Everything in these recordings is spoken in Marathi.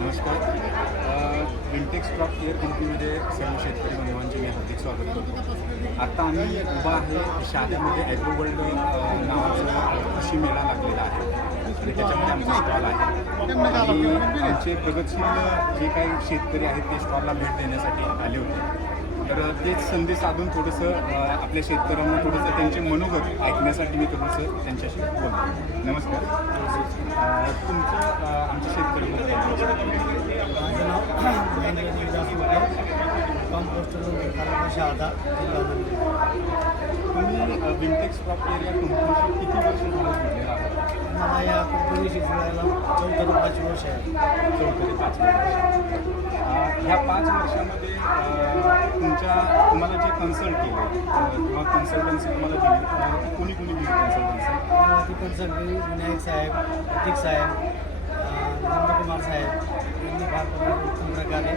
नमस्कार. इंटेक्स क्रॉप केअर कंपनीमध्ये सर्व शेतकरी बांधवांचे मी हार्दिक स्वागत करतो. आता आम्ही उभा आहे शाळेमध्ये ॲग्रो वर्ल्ड नावाचा नावाचं कृषी मेळा लागलेला आहे. आणि त्याच्यामध्ये आमचा स्टॉल आहे. आणि आमचे प्रगतशील जे काही शेतकरी आहेत ते स्टॉलला भेट देण्यासाठी आले होते. तर तेच संधी साधून थोडंसं आपल्या शेतकऱ्यांना थोडंसं त्यांचे मनोगत ऐकण्यासाठी मी थोडंसं त्यांच्याशी बोलतो. नमस्कार. तुमचं आमच्या शेतकरी तुम्ही विंटेक्स क्रॉप केअर या कंपनीशी किती वर्ष जुडलेला आहात मला या कंपनीशी जुळायला चौदा ते पाच वर्ष आहे. चौथं ते पाच वर्ष. ह्या पाच वर्षामध्ये तुमच्या तुम्हाला जे कन्सल्ट केलं किंवा कन्सल्टन्सी तुम्हाला दिली कोणी कोणी दिली कन्सल्टन्सी ती कन्सल्टंट विनायक साहेब प्रतीक साहेब अं, नंदकुमार उत्तम प्रकारे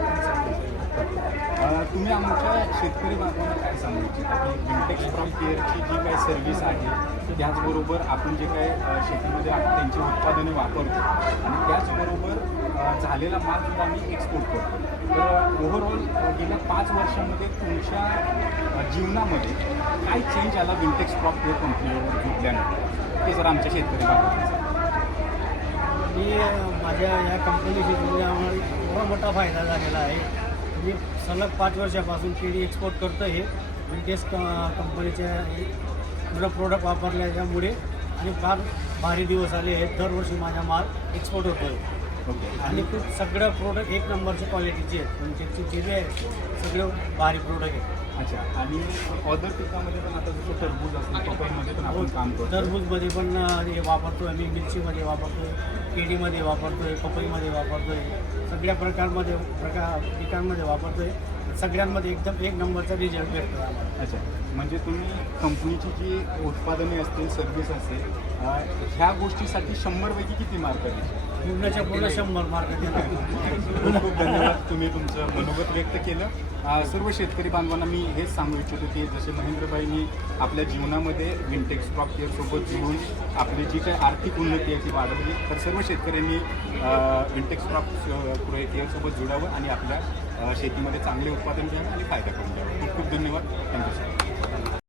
तुम्ही आमच्या शेतकरी बांधवांना काय सांगू इच्छिता की विंटेक्स फ्रॉम केअरची जी काही सर्व्हिस आहे त्याचबरोबर आपण जे काही शेतीमध्ये आपण त्यांची उत्पादने वापरतो आणि त्याचबरोबर झालेला माल सुद्धा आम्ही एक्सपोर्ट करतो. तर ओव्हरऑल गेल्या पाच वर्षामध्ये तुमच्या जीवनामध्ये काय चेंज आला विंटेक्स क्रॉप केअर कंपनीवर घेतल्यानंतर? ते जर आमच्या शेतकरी बांधवांना मी माझ्या या कंपनीशी जुळल्यामुळे एवढा मोठा फायदा झालेला आहे. मी सलग पाच वर्षापासून केळी एक्सपोर्ट करतो हे विंटेज क कंपनीच्या एवढं प्रोडक्ट वापरल्याच्यामुळे आणि फार भारी दिवस आले आहेत. दरवर्षी माझा माल एक्सपोर्ट होतो आहे आणि खूप सगळं प्रोडक्ट एक नंबरच्या क्वालिटीचे आहेत म्हणजे जे जे आहे सगळं भारी प्रोडक्ट आहे. अच्छा. आणि ऑदर पिकामध्ये पण आता जसं टरबूज असेल पपईमध्ये पण आपण काम करतो. टरबूजमध्ये पण हे वापरतो आहे मी मिरचीमध्ये वापरतो आहे केळीमध्ये वापरतो आहे पपईमध्ये वापरतो आहे सगळ्या प्रकारमध्ये प्रकार पिकांमध्ये वापरतो आहे सगळ्यांमध्ये एकदम एक नंबरचा रिझल्ट भेटतो आम्हाला. अच्छा. म्हणजे तुम्ही कंपनीची जी उत्पादने असतील सर्व्हिस असेल अ, ह्या गोष्टीसाठी शंभरपैकी किती मार्क दिले पूर्णच्या पूर्ण शंभर मार्क खूप खूप धन्यवाद तुम्ही तुमचं मनोगत व्यक्त केलं. अ, सर्व शेतकरी बांधवांना मी हेच सांगू इच्छितो की जसे महेंद्रबाईंनी आपल्या जीवनामध्ये विंटेक्स क्रॉप केअरसोबत जुळून आपली जी काही आर्थिक उन्नती आहे ती वाढवली तर सर्व शेतकऱ्यांनी विंटेक्स क्रॉप केअरसोबत जुडावं आणि आपल्या शेतीमध्ये चांगले उत्पादन घ्यावं आणि फायदा करून द्यावा. खूप खूप धन्यवाद. Thank you sir.